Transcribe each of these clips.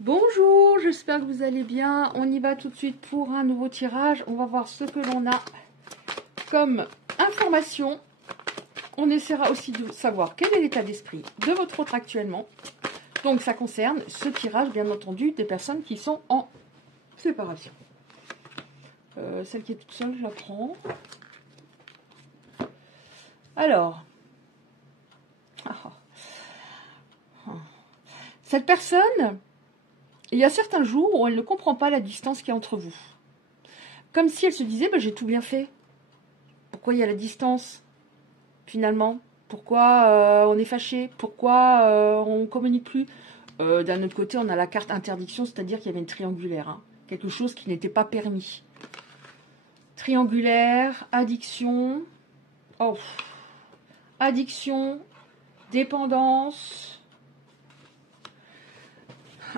Bonjour, j'espère que vous allez bien. On y va tout de suite pour un nouveau tirage. On va voir ce que l'on a comme information. On essaiera aussi de savoir quel est l'état d'esprit de votre autre actuellement. Donc ça concerne ce tirage, bien entendu, des personnes qui sont en séparation. Celle qui est toute seule, je la prends. Alors, cette personne, il y a certains jours où elle ne comprend pas la distance qui est entre vous. Comme si elle se disait, bah, j'ai tout bien fait. Pourquoi il y a la distance, finalement? Pourquoi on est fâché? Pourquoi on ne communique plus? D'un autre côté, on a la carte interdiction, c'est-à-dire qu'il y avait une triangulaire. Hein. Quelque chose qui n'était pas permis. Triangulaire, addiction. Oh. Addiction, dépendance,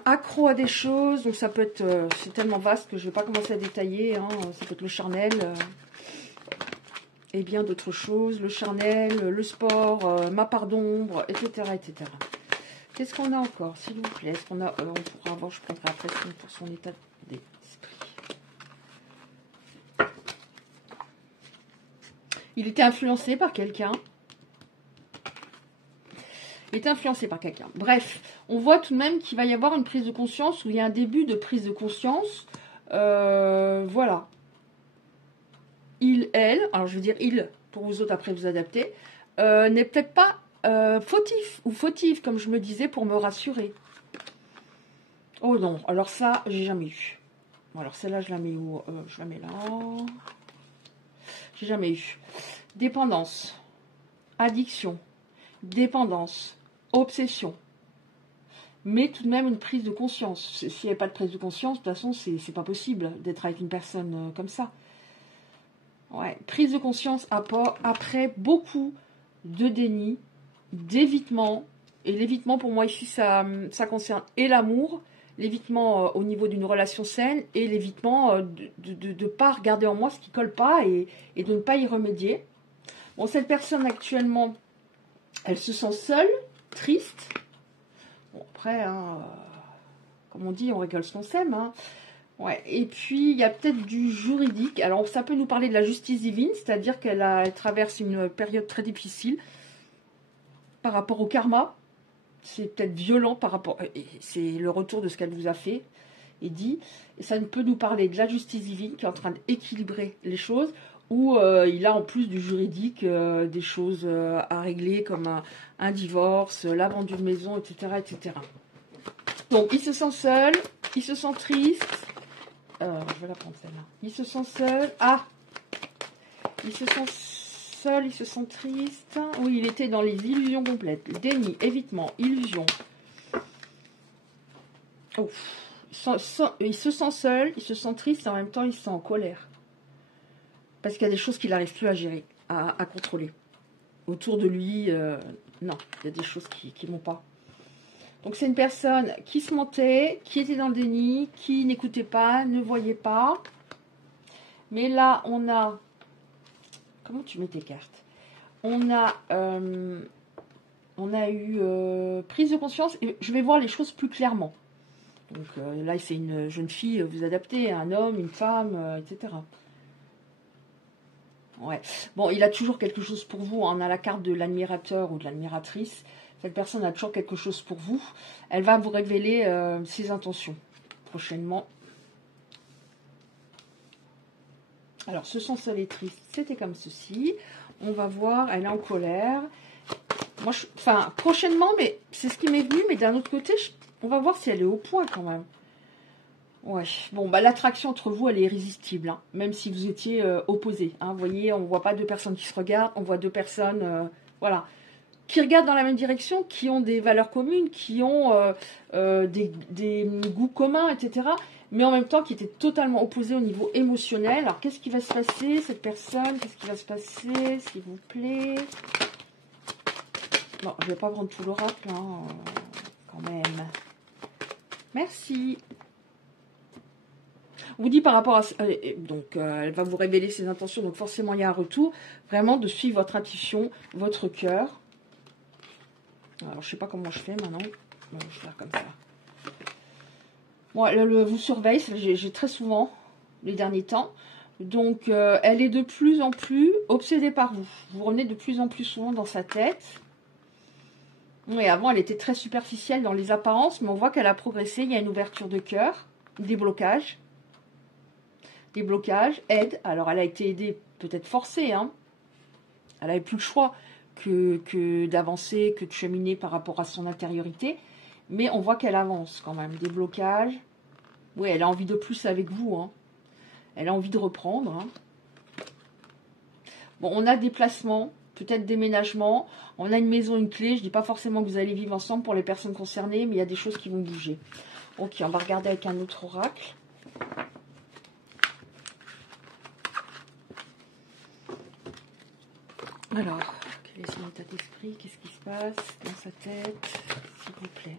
accro à des choses. Donc ça peut être, c'est tellement vaste que je ne vais pas commencer à détailler. Hein. Ça peut être le charnel et bien d'autres choses. Le charnel, le sport, ma part d'ombre, etc., etc. Qu'est-ce qu'on a encore, s'il vous plaît? Est-ce qu'on a, on pourra avoir, je prendrai après pour son état d'esprit. Il était influencé par quelqu'un. Est influencé par quelqu'un. Bref, on voit tout de même qu'il va y avoir une prise de conscience, ou il y a un début de prise de conscience. Voilà. Il, elle, alors je veux dire il, pour vous autres après vous adapter, n'est peut-être pas fautif ou fautive, comme je me disais, pour me rassurer. Oh non, alors ça, j'ai jamais eu. Alors celle-là, je la mets où? Je la mets là. J'ai jamais eu. Dépendance. Addiction. Dépendance. Obsession, mais tout de même une prise de conscience. S'il n'y avait pas de prise de conscience, de toute façon, c'est pas possible d'être avec une personne comme ça. Ouais, prise de conscience après beaucoup de déni, d'évitement. Et l'évitement, pour moi, ici, ça concerne et l'amour, l'évitement au niveau d'une relation saine, et l'évitement de ne pas regarder en moi ce qui colle pas et de ne pas y remédier. Bon, cette personne, actuellement, elle se sent seule, triste. Bon, après, hein, comme on dit, on rigole ce qu'on s'aime. Hein. Ouais. Et puis, il y a peut-être du juridique. Alors, ça peut nous parler de la justice divine, c'est-à-dire qu'elle traverse une période très difficile par rapport au karma. C'est peut-être violent par rapport... C'est le retour de ce qu'elle vous a fait et dit. Et ça peut nous parler de la justice divine qui est en train d'équilibrer les choses, où il a en plus du juridique des choses à régler comme un divorce, la vente d'une maison, etc., etc. Donc il se sent seul, il se sent triste. Je vais la prendre celle-là. Il se sent seul. Ah, il se sent seul, il se sent triste. Oui, il était dans les illusions complètes. Déni, évitement, illusion. Oh. Il se sent seul, il se sent triste et en même temps il se sent en colère. Parce qu'il y a des choses qu'il n'arrive plus à gérer, à contrôler. Autour de lui, non, il y a des choses qui ne vont pas. Donc c'est une personne qui se mentait, qui était dans le déni, qui n'écoutait pas, ne voyait pas. Mais là, on a... Comment tu mets tes cartes? On a eu prise de conscience, et je vais voir les choses plus clairement. Donc là, c'est une jeune fille, vous adaptez, un homme, une femme, etc. Ouais. Bon, il a toujours quelque chose pour vous. On a la carte de l'admirateur ou de l'admiratrice. Cette personne a toujours quelque chose pour vous. Elle va vous révéler ses intentions prochainement. Alors, ce sont seul et triste. C'était comme ceci. On va voir. Elle est en colère. Moi, enfin, prochainement, mais c'est ce qui m'est venu. Mais d'un autre côté, on va voir si elle est au point quand même. Ouais, bon, bah l'attraction entre vous, elle est irrésistible, hein, même si vous étiez opposés. Hein, vous voyez, on ne voit pas deux personnes qui se regardent, on voit deux personnes, voilà, qui regardent dans la même direction, qui ont des valeurs communes, qui ont des goûts communs, etc. Mais en même temps, qui étaient totalement opposés au niveau émotionnel. Alors, qu'est-ce qui va se passer, cette personne? Qu'est-ce qui va se passer, s'il vous plaît? Bon, je ne vais pas prendre tout l'oracle, hein, quand même. Merci. On vous dit par rapport à... Donc, elle va vous révéler ses intentions. Donc, forcément, il y a un retour. Vraiment, de suivre votre intuition, votre cœur. Alors, je ne sais pas comment je fais maintenant. Bon, je vais faire comme ça. Bon, elle vous surveille, j'ai très souvent, les derniers temps. Donc, elle est de plus en plus obsédée par vous. Vous revenez de plus en plus souvent dans sa tête. Oui, avant, elle était très superficielle dans les apparences, mais on voit qu'elle a progressé. Il y a une ouverture de cœur, des blocages. Des blocages, aide. Alors, elle a été aidée, peut-être forcée, hein. Elle n'avait plus le choix que d'avancer, que de cheminer par rapport à son intériorité. Mais on voit qu'elle avance quand même. Des blocages. Oui, elle a envie de plus avec vous, hein. Elle a envie de reprendre, hein. Bon, on a des placements, peut-être déménagement. On a une maison, une clé. Je ne dis pas forcément que vous allez vivre ensemble pour les personnes concernées, mais il y a des choses qui vont bouger. Ok, on va regarder avec un autre oracle. Alors, quel est son état d'esprit? Qu'est-ce qui se passe dans sa tête? S'il vous plaît.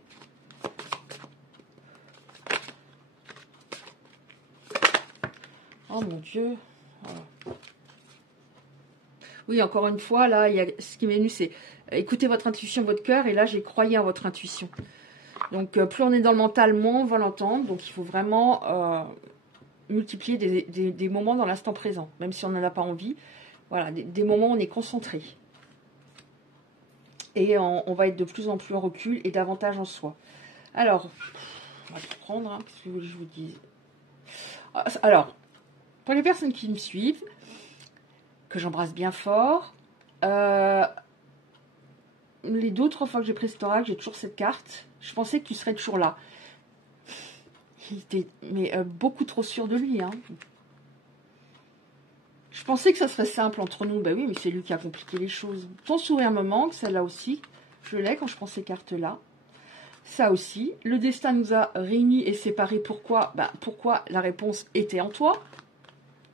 Oh mon Dieu. Oh. Oui, encore une fois, là, ce qui m'est venu, c'est écoutez votre intuition, votre cœur. Et là, j'ai croyé en votre intuition. Donc, plus on est dans le mental, moins on va l'entendre. Donc, il faut vraiment multiplier des moments dans l'instant présent, même si on n'en a pas envie. Voilà, des moments où on est concentré. Et on va être de plus en plus en recul et davantage en soi. Alors, on va prendre, hein, qu'est-ce que vous voulez que je vous dise? Alors, pour les personnes qui me suivent, que j'embrasse bien fort, les d'autres fois que j'ai pris cet oracle, j'ai toujours cette carte. Je pensais que tu serais toujours là. Il était beaucoup trop sûr de lui, hein. Je pensais que ça serait simple entre nous. Ben oui, mais c'est lui qui a compliqué les choses. Ton sourire me manque, celle-là aussi. Je l'ai quand je prends ces cartes-là. Ça aussi. Le destin nous a réunis et séparés. Pourquoi? Ben, pourquoi la réponse était en toi.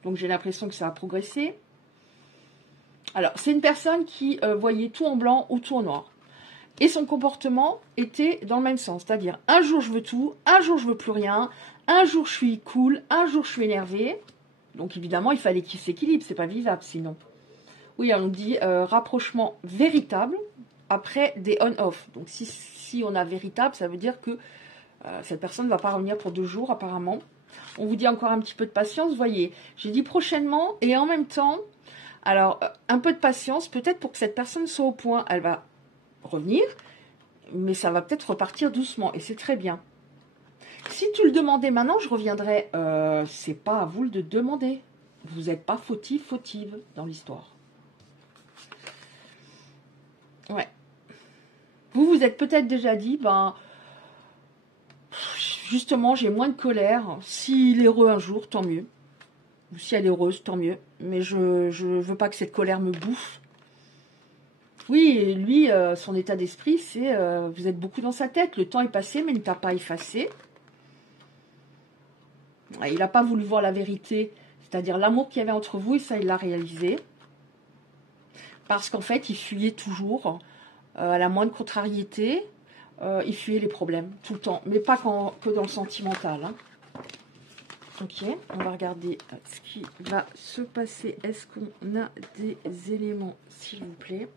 Donc j'ai l'impression que ça a progressé. Alors, c'est une personne qui voyait tout en blanc ou tout en noir. Et son comportement était dans le même sens. C'est-à-dire, un jour je veux tout, un jour je veux plus rien, un jour je suis cool, un jour je suis énervée. Donc évidemment, il fallait qu'il s'équilibre, c'est pas vivable sinon. Oui, on dit rapprochement véritable après des on-off. Donc si on a véritable, ça veut dire que cette personne ne va pas revenir pour 2 jours apparemment. On vous dit encore un petit peu de patience, vous voyez. J'ai dit prochainement et en même temps, alors un peu de patience, peut-être pour que cette personne soit au point. Elle va revenir, mais ça va peut-être repartir doucement et c'est très bien. Si tu le demandais maintenant, je reviendrai. C'est pas à vous de demander. Vous n'êtes pas fautif, fautive dans l'histoire. Ouais. Vous vous êtes peut-être déjà dit, ben, justement, j'ai moins de colère. S'il est heureux un jour, tant mieux. Ou si elle est heureuse, tant mieux. Mais je veux pas que cette colère me bouffe. Oui, lui, son état d'esprit, c'est vous êtes beaucoup dans sa tête. Le temps est passé, mais il ne t'a pas effacé. Il n'a pas voulu voir la vérité, c'est-à-dire l'amour qu'il y avait entre vous, et ça, il l'a réalisé. Parce qu'en fait, il fuyait toujours, à la moindre contrariété, il fuyait les problèmes, tout le temps. Mais pas que dans le sentimental. Hein. Ok, on va regarder ce qui va se passer. Est-ce qu'on a des éléments, s'il vous plaît?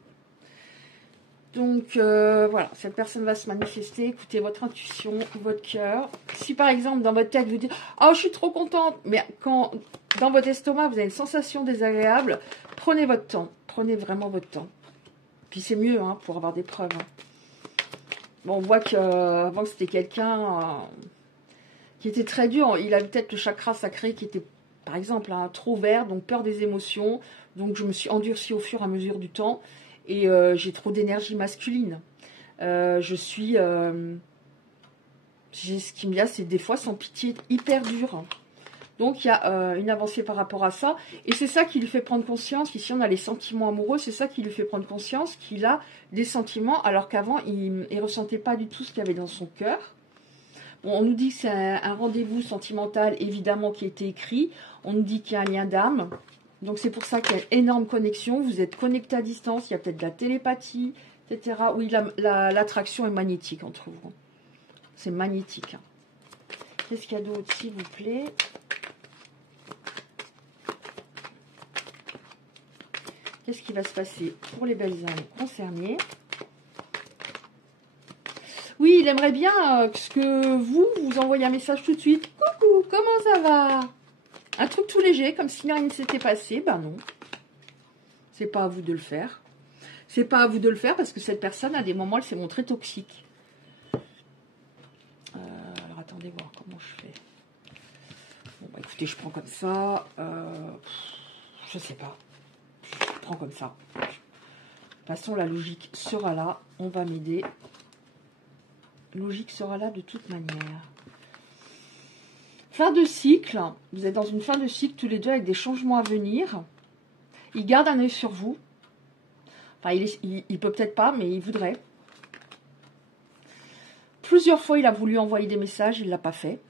Donc, voilà, cette personne va se manifester. Écoutez votre intuition, votre cœur. Si, par exemple, dans votre tête, vous dites « Oh, je suis trop contente !» Mais quand, dans votre estomac, vous avez une sensation désagréable, prenez votre temps. Prenez vraiment votre temps. Puis c'est mieux, hein, pour avoir des preuves. Hein. Bon, on voit qu'avant, c'était quelqu'un qui était très dur. Il avait peut-être le chakra sacré qui était, par exemple, hein, trop vert, donc peur des émotions. Donc, je me suis endurcie au fur et à mesure du temps. Et j'ai trop d'énergie masculine. Ce qui me vient, c'est des fois sans pitié, hyper dur. Donc, il y a une avancée par rapport à ça. Et c'est ça qui lui fait prendre conscience qu'ici, on a les sentiments amoureux. C'est ça qui lui fait prendre conscience qu'il a des sentiments, alors qu'avant, il ne ressentait pas du tout ce qu'il y avait dans son cœur. Bon, on nous dit que c'est un rendez-vous sentimental, évidemment, qui a été écrit. On nous dit qu'il y a un lien d'âme. Donc, c'est pour ça qu'il y a une énorme connexion. Vous êtes connectés à distance. Il y a peut-être de la télépathie, etc. Oui, l'attraction est magnétique entre vous. C'est magnétique. Hein. Qu'est-ce qu'il y a d'autre, s'il vous plaît? Qu'est-ce qui va se passer pour les belles âmes concernées? Oui, il aimerait bien que vous envoyez un message tout de suite. Coucou, comment ça va? Un truc tout léger, comme si rien ne s'était passé. Ben non. C'est pas à vous de le faire. C'est pas à vous de le faire parce que cette personne, à des moments, elle s'est montrée toxique. Alors, attendez voir comment je fais. Bon, bah écoutez, je prends comme ça. Je sais pas. Je prends comme ça. De toute façon, la logique sera là. On va m'aider. Logique sera là de toute manière. Fin de cycle. Vous êtes dans une fin de cycle tous les deux avec des changements à venir. Il garde un œil sur vous. Enfin, il peut peut-être pas, mais il voudrait. Plusieurs fois, il a voulu envoyer des messages, il ne l'a pas fait.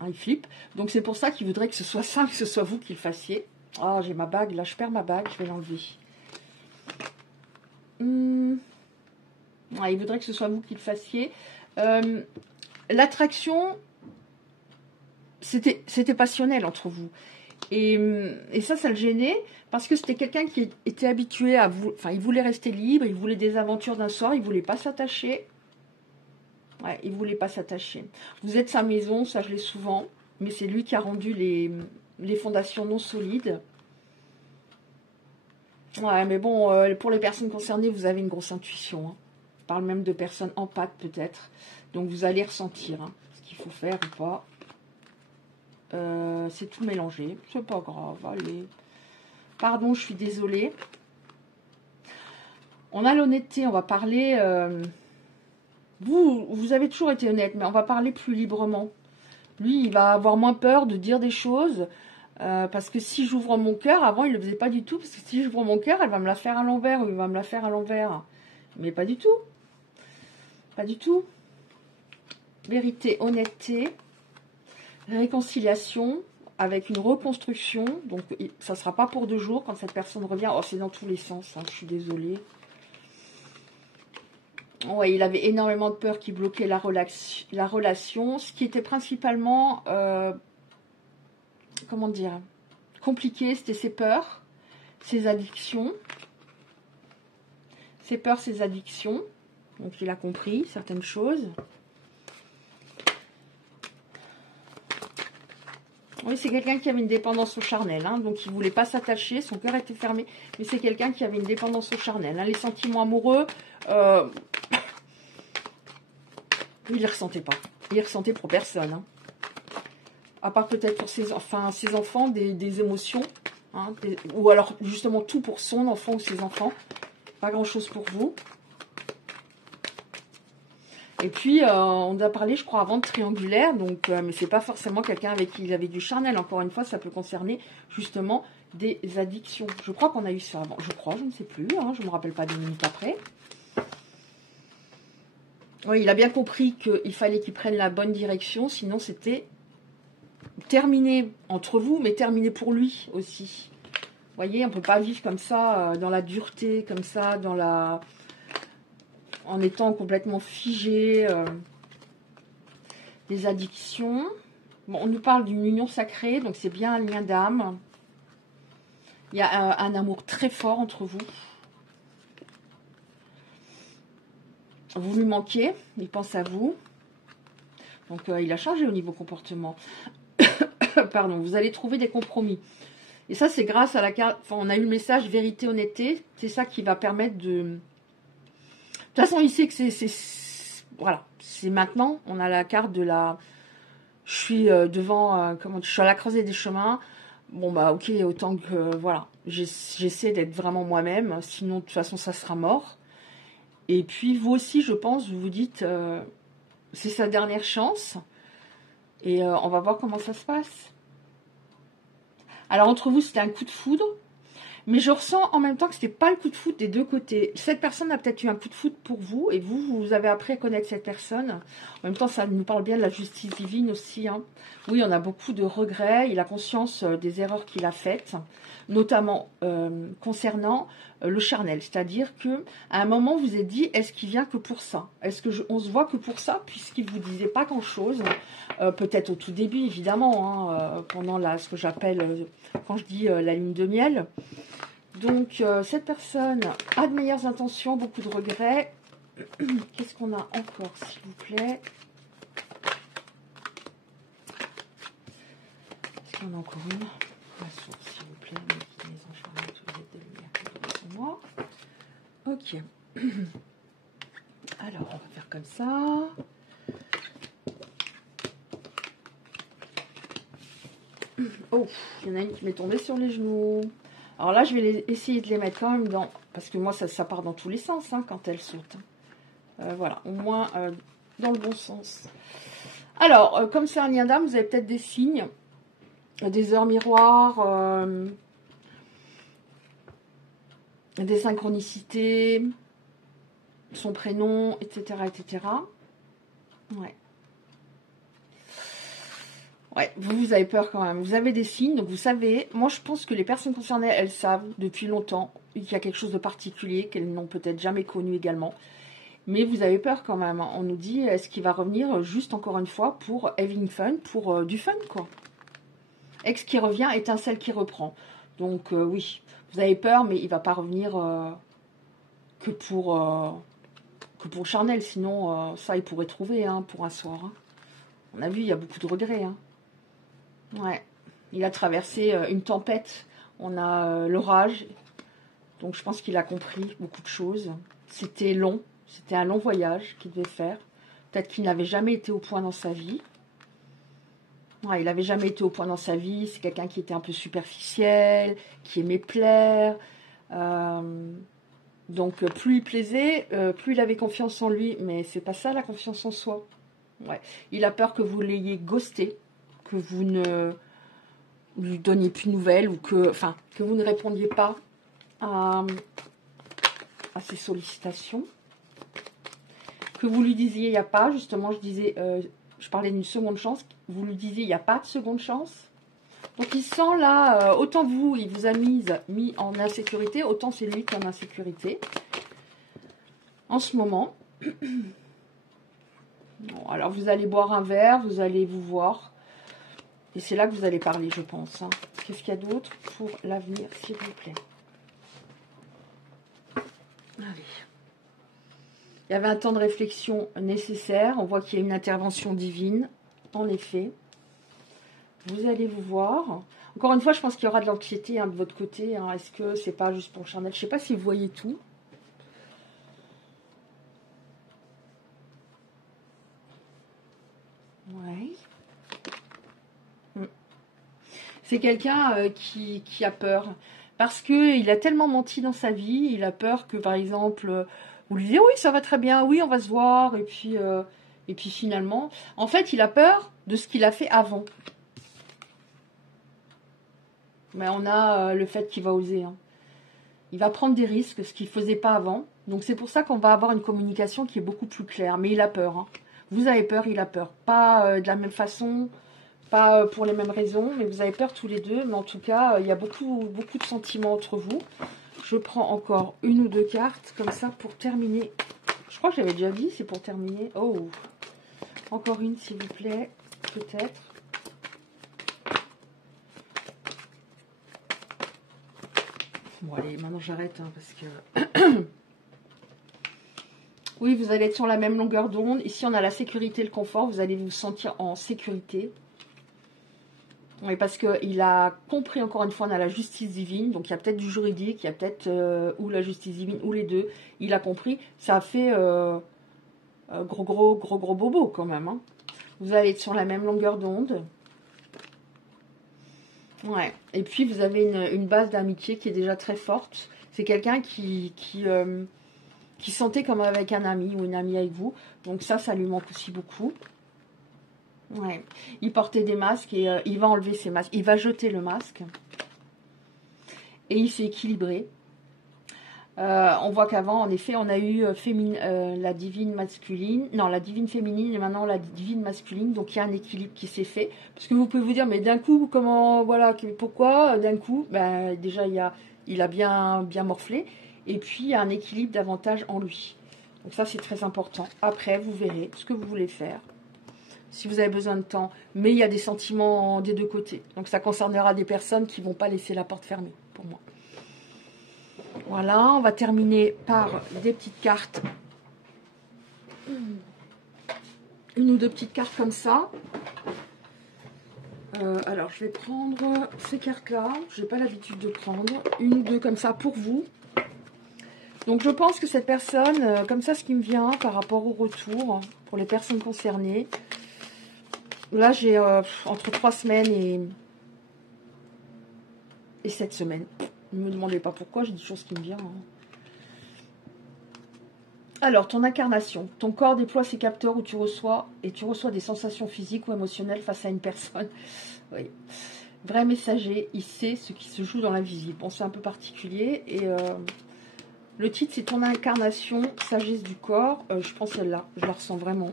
Hein, il flippe. Donc, c'est pour ça qu'il voudrait que ce soit ça, que ce soit vous qui le fassiez. Ah, j'ai ma bague. Là, je perds ma bague. Je vais l'enlever. Ouais, il voudrait que ce soit vous qui le fassiez. L'attraction, c'était passionnel entre vous. Et ça le gênait parce que c'était quelqu'un qui était habitué à vous. Enfin, il voulait rester libre, il voulait des aventures d'un soir, il voulait pas s'attacher. Ouais, il voulait pas s'attacher. Vous êtes sa maison, ça je l'ai souvent, mais c'est lui qui a rendu les fondations non solides. Ouais, mais bon, pour les personnes concernées, vous avez une grosse intuition. Hein. Je parle même de personnes empathes peut-être. Donc vous allez ressentir hein, ce qu'il faut faire ou pas. C'est tout mélangé. C'est pas grave, allez. Pardon, je suis désolée. On a l'honnêteté, on va parler... Vous avez toujours été honnête, mais on va parler plus librement. Lui, il va avoir moins peur de dire des choses. Parce que si j'ouvre mon cœur, avant, il ne le faisait pas du tout. Parce que si j'ouvre mon cœur, elle va me la faire à l'envers ou il va me la faire à l'envers. Mais pas du tout. Pas du tout. Vérité, honnêteté, réconciliation avec une reconstruction. Donc, ça ne sera pas pour 2 jours quand cette personne revient. Oh, c'est dans tous les sens, hein, je suis désolée. Ouais, il avait énormément de peur qui bloquait la relation. Ce qui était principalement, comment dire, compliqué, c'était ses peurs, ses addictions. Ses peurs, ses addictions. Donc, il a compris certaines choses. Oui, c'est quelqu'un qui avait une dépendance au charnel. Hein, donc, il ne voulait pas s'attacher. Son cœur était fermé. Mais c'est quelqu'un qui avait une dépendance au charnel. Hein, les sentiments amoureux, il ne les ressentait pas. Il ne les ressentait pour personne. Hein. À part peut-être pour ses enfants, des émotions. Hein, ou alors, justement, tout pour son enfant ou ses enfants. Pas grand-chose pour vous. Et puis, on a parlé, je crois, avant de triangulaire, donc, mais c'est pas forcément quelqu'un avec qui il avait du charnel. Encore une fois, ça peut concerner justement des addictions. Je crois qu'on a eu ça avant. Je crois, je ne sais plus, hein, je ne me rappelle pas 2 minutes après. Oui, il a bien compris qu'il fallait qu'il prenne la bonne direction, sinon c'était terminé entre vous, mais terminé pour lui aussi. Vous voyez, on ne peut pas vivre comme ça, dans la dureté, comme ça, dans la... en étant complètement figé, des addictions. Bon, on nous parle d'une union sacrée, donc c'est bien un lien d'âme. Il y a un amour très fort entre vous. Vous lui manquez, il pense à vous. Donc, il a changé au niveau comportement. Pardon, vous allez trouver des compromis. Et ça, c'est grâce à la carte... Enfin, on a eu le message vérité, honnêteté. C'est ça qui va permettre de... De toute façon, il sait que c'est... Voilà, c'est maintenant. On a la carte de la... Je suis devant... je suis à la croisée des chemins. Bon, bah, ok, autant que... voilà, j'essaie d'être vraiment moi-même. Sinon, de toute façon, ça sera mort. Et puis, vous aussi, je pense, vous vous dites... c'est sa dernière chance. Et on va voir comment ça se passe. Alors, entre vous, c'était un coup de foudre. Mais je ressens en même temps que ce n'était pas le coup de foudre des deux côtés. Cette personne a peut-être eu un coup de foudre pour vous. Et vous avez appris à connaître cette personne. En même temps, ça nous parle bien de la justice divine aussi. Hein. Oui, on a beaucoup de regrets. Il a conscience des erreurs qu'il a faites. Notamment concernant le charnel. C'est-à-dire qu'à un moment, vous êtes dit, est-ce qu'il vient que pour ça? Est-ce qu'on se voit que pour ça? Puisqu'il ne vous disait pas grand-chose. Peut-être au tout début, évidemment. Hein, pendant ce que j'appelle, quand je dis la ligne de miel. Donc, cette personne a de meilleures intentions, beaucoup de regrets. Qu'est-ce qu'on a encore, s'il vous plaît? Est-ce qu'on a encore une? La source, s'il vous plaît. Les enchantements, vous êtes des lumières sur moi. Ok. Alors, on va faire comme ça. Oh, il y en a une qui m'est tombée sur les genoux. Alors là, je vais essayer de les mettre quand même dans... Parce que moi, ça part dans tous les sens hein, quand elles sautent. Voilà, au moins dans le bon sens. Alors, comme c'est un lien d'âme, vous avez peut-être des signes, des heures miroirs, des synchronicités, son prénom, etc. etc. Ouais. Ouais, vous avez peur quand même. Vous avez des signes, donc vous savez. Moi, je pense que les personnes concernées, elles savent depuis longtemps qu'il y a quelque chose de particulier qu'elles n'ont peut-être jamais connu également. Mais vous avez peur quand même. On nous dit, est-ce qu'il va revenir juste encore une fois pour having fun, pour du fun, quoi. Ex qui revient, étincelle qui reprend. Donc, oui, vous avez peur, mais il ne va pas revenir que pour le charnel. Sinon, ça, il pourrait trouver hein, pour un soir. Hein. On a vu, il y a beaucoup de regrets. Hein. Ouais, il a traversé une tempête. On a l'orage. Donc, je pense qu'il a compris beaucoup de choses. C'était long. C'était un long voyage qu'il devait faire. Peut-être qu'il n'avait jamais été au point dans sa vie. Ouais, il n'avait jamais été au point dans sa vie. C'est quelqu'un qui était un peu superficiel, qui aimait plaire. Donc, plus il plaisait, plus il avait confiance en lui. Mais c'est pas ça, la confiance en soi. Ouais. Il a peur que vous l'ayez ghosté, que vous ne lui donniez plus de nouvelles ou que vous ne répondiez pas à ses sollicitations. Que vous lui disiez, il n'y a pas, justement, je parlais d'une seconde chance, vous lui disiez, il n'y a pas de seconde chance. Donc, il sent là, autant vous, il vous a mis en insécurité, autant c'est lui qui est en insécurité. En ce moment. Bon, alors, vous allez boire un verre, vous allez vous voir. Et c'est là que vous allez parler, je pense. Hein. Qu'est-ce qu'il y a d'autre pour l'avenir, s'il vous plaît? Allez. Il y avait un temps de réflexion nécessaire. On voit qu'il y a une intervention divine. En effet. Vous allez vous voir. Encore une fois, je pense qu'il y aura de l'anxiété hein, de votre côté. Hein. Est-ce que c'est pas juste pour le charnel? Je ne sais pas si vous voyez tout. Ouais. C'est quelqu'un qui a peur. Parce qu'il a tellement menti dans sa vie. Il a peur que, par exemple... Vous lui dites, oui, ça va très bien, oui, on va se voir, et puis finalement... En fait, il a peur de ce qu'il a fait avant. Mais on a le fait qu'il va oser. Hein. Il va prendre des risques, ce qu'il ne faisait pas avant. Donc c'est pour ça qu'on va avoir une communication qui est beaucoup plus claire. Mais il a peur. Hein. Vous avez peur, il a peur. Pas de la même façon, pas pour les mêmes raisons, mais vous avez peur tous les deux. Mais en tout cas, il y a beaucoup de sentiments entre vous. Je prends encore une ou deux cartes, comme ça, pour terminer. Je crois que j'avais déjà dit, c'est pour terminer. Oh, encore une, s'il vous plaît, peut-être. Bon, allez, maintenant j'arrête, hein, parce que... Oui, vous allez être sur la même longueur d'onde. Ici, on a la sécurité et le confort. Vous allez vous sentir en sécurité. Oui, parce qu'il a compris, encore une fois, on a la justice divine. Donc, il y a peut-être du juridique, il y a peut-être ou la justice divine, ou les deux. Il a compris. Ça a fait gros bobo, quand même. Hein. Vous allez être sur la même longueur d'onde. Ouais. Et puis, vous avez une base d'amitié qui est déjà très forte. C'est quelqu'un qui sentait comme avec un ami ou une amie avec vous. Donc, ça lui manque aussi beaucoup. Ouais. Il portait des masques et il va enlever ses masques. Il va jeter le masque. Et il s'est équilibré. On voit qu'avant, en effet, on a eu la divine masculine. Non, la divine féminine et maintenant la divine masculine. Donc, il y a un équilibre qui s'est fait. Parce que vous pouvez vous dire, mais d'un coup, comment, voilà, pourquoi d'un coup ben, déjà, il a bien morflé. Et puis, il y a un équilibre davantage en lui. Donc, ça, c'est très important. Après, vous verrez ce que vous voulez faire. Si vous avez besoin de temps. Mais il y a des sentiments des deux côtés. Donc, ça concernera des personnes qui ne vont pas laisser la porte fermée, pour moi. Voilà, on va terminer par des petites cartes une ou deux petites cartes comme ça. Alors, je vais prendre ces cartes-là. Je n'ai pas l'habitude de prendre. Une ou deux comme ça pour vous. Donc, je pense que cette personne, comme ça, ce qui me vient par rapport au retour, pour les personnes concernées. Là, j'ai entre 3 semaines et 7 semaines. Ne me demandez pas pourquoi, j'ai des choses qui me viennent. Hein. Alors, ton incarnation. Ton corps déploie ses capteurs où tu reçois des sensations physiques ou émotionnelles face à une personne. Oui. Vrai messager, il sait ce qui se joue dans l'invisible. Bon, c'est un peu particulier. Et le titre, c'est ton incarnation, sagesse du corps. Je prends celle-là. Je la ressens vraiment.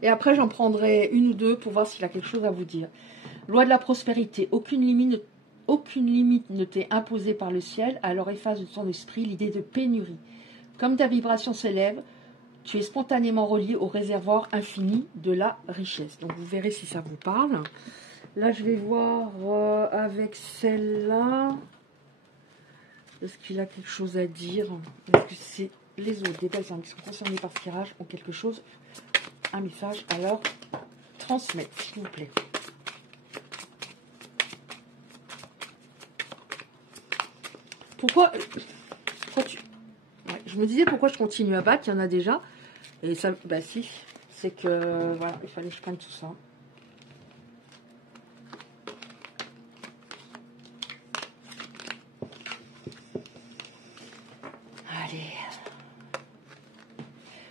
Et après, j'en prendrai une ou deux pour voir s'il a quelque chose à vous dire. Loi de la prospérité. Aucune limite ne t'est imposée par le ciel. Alors efface de ton esprit l'idée de pénurie. Comme ta vibration s'élève, tu es spontanément relié au réservoir infini de la richesse. Donc, vous verrez si ça vous parle. Là, je vais voir avec celle-là. Est-ce qu'il a quelque chose à dire? Est-ce que c'est les autres, des personnes qui sont concernées par ce tirage, ont quelque chose, un message à leur transmettre, s'il vous plaît. Pourquoi tu... Ouais, je me disais pourquoi je continue à battre, il y en a déjà. Et ça, bah si, c'est que, voilà, il fallait que je prenne tout ça. Allez.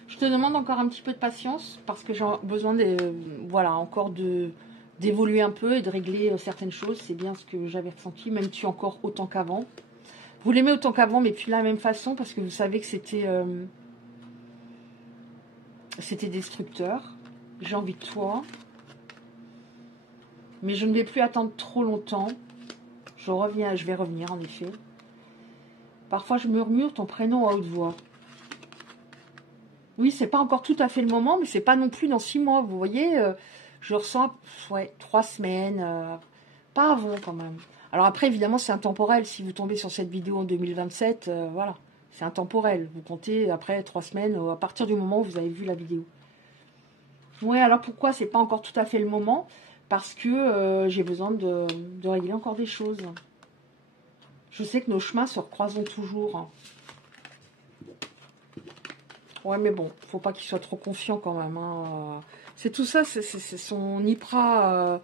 Je te demande encore un petit peu de patience, parce que j'ai besoin de, voilà, encore d'évoluer un peu et de régler certaines choses. C'est bien ce que j'avais ressenti, même si encore autant qu'avant. Vous l'aimez autant qu'avant, mais plus de la même façon, parce que vous savez que c'était destructeur. J'ai envie de toi. Mais je ne vais plus attendre trop longtemps. Je vais revenir, en effet. Parfois, je murmure ton prénom à haute voix. Oui, c'est pas encore tout à fait le moment, mais c'est pas non plus dans 6 mois. Vous voyez, je ressens, ouais, 3 semaines. Pas avant, quand même. Alors après, évidemment, c'est intemporel. Si vous tombez sur cette vidéo en 2027, voilà. C'est intemporel. Vous comptez après 3 semaines à partir du moment où vous avez vu la vidéo. Oui, alors pourquoi c'est pas encore tout à fait le moment? Parce que j'ai besoin de régler encore des choses. Je sais que nos chemins se recroiseront toujours. Ouais, mais bon, faut pas qu'il soit trop confiant quand même. Hein. C'est tout ça, c'est son Nipra.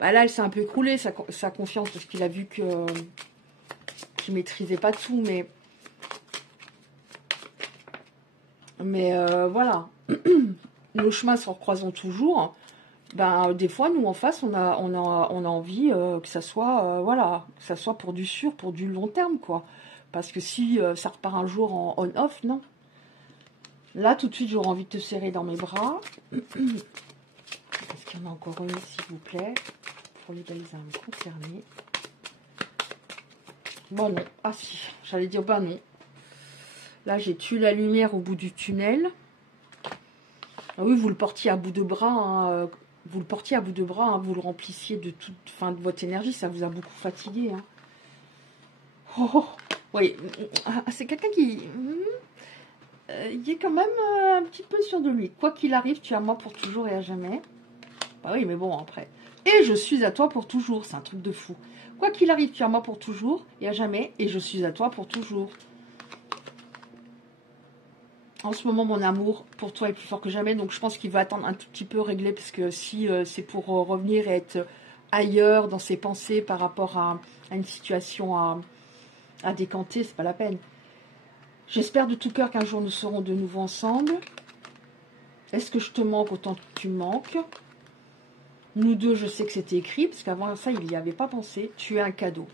Bah là, elle s'est un peu écroulée, sa confiance, parce qu'il a vu qu'il maîtrisait pas tout, mais voilà. Nos chemins se recroiseront toujours. Ben, des fois, nous, en face, on a envie que ça soit, voilà, que ça soit pour du sûr, pour du long terme, quoi. Parce que si ça repart un jour en on-off, non. Là, tout de suite, j'aurais envie de te serrer dans mes bras. Est-ce qu'il y en a encore une, s'il vous plaît, pour les belles âmes concernées? Bon, non. Ah si, j'allais dire, bah non. Là, j'ai tué la lumière au bout du tunnel. Ah oui, vous le portiez à bout de bras, hein, vous le portiez à bout de bras, hein, vous le remplissiez de toute fin de votre énergie, ça vous a beaucoup fatigué. Hein. Oh, oui, c'est quelqu'un qui... il est quand même un petit peu sûr de lui. Quoi qu'il arrive, tu es à moi pour toujours et à jamais. Bah oui, mais bon, après. Et je suis à toi pour toujours, c'est un truc de fou. Quoi qu'il arrive, tu es à moi pour toujours et à jamais. Et je suis à toi pour toujours. En ce moment, mon amour pour toi est plus fort que jamais. Donc, je pense qu'il va attendre un tout petit peu régler. Parce que si c'est pour revenir et être ailleurs dans ses pensées par rapport à une situation à décanter, c'est pas la peine. J'espère de tout cœur qu'un jour nous serons de nouveau ensemble. Est-ce que je te manque autant que tu me manques? Nous deux, je sais que c'était écrit. Parce qu'avant ça, il n'y avait pas pensé. Tu es un cadeau.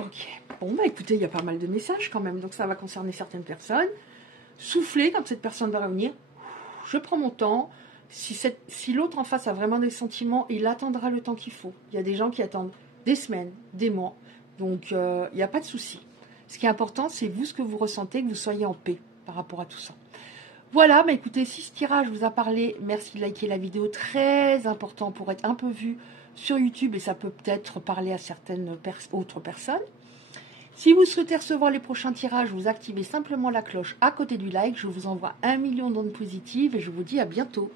Ok. Bon, bah écoutez, il y a pas mal de messages quand même. Donc, ça va concerner certaines personnes. Soufflez quand cette personne va revenir. Je prends mon temps. Si l'autre en face a vraiment des sentiments, il attendra le temps qu'il faut. Il y a des gens qui attendent des semaines, des mois. Donc, il n'y a pas de souci. Ce qui est important, c'est vous, ce que vous ressentez, que vous soyez en paix par rapport à tout ça. Voilà, bah écoutez, si ce tirage vous a parlé, merci de liker la vidéo. Très important pour être un peu vu sur YouTube. Et ça peut peut-être parler à certaines autres personnes. Si vous souhaitez recevoir les prochains tirages, vous activez simplement la cloche à côté du like. Je vous envoie 1 million d'ondes positives et je vous dis à bientôt.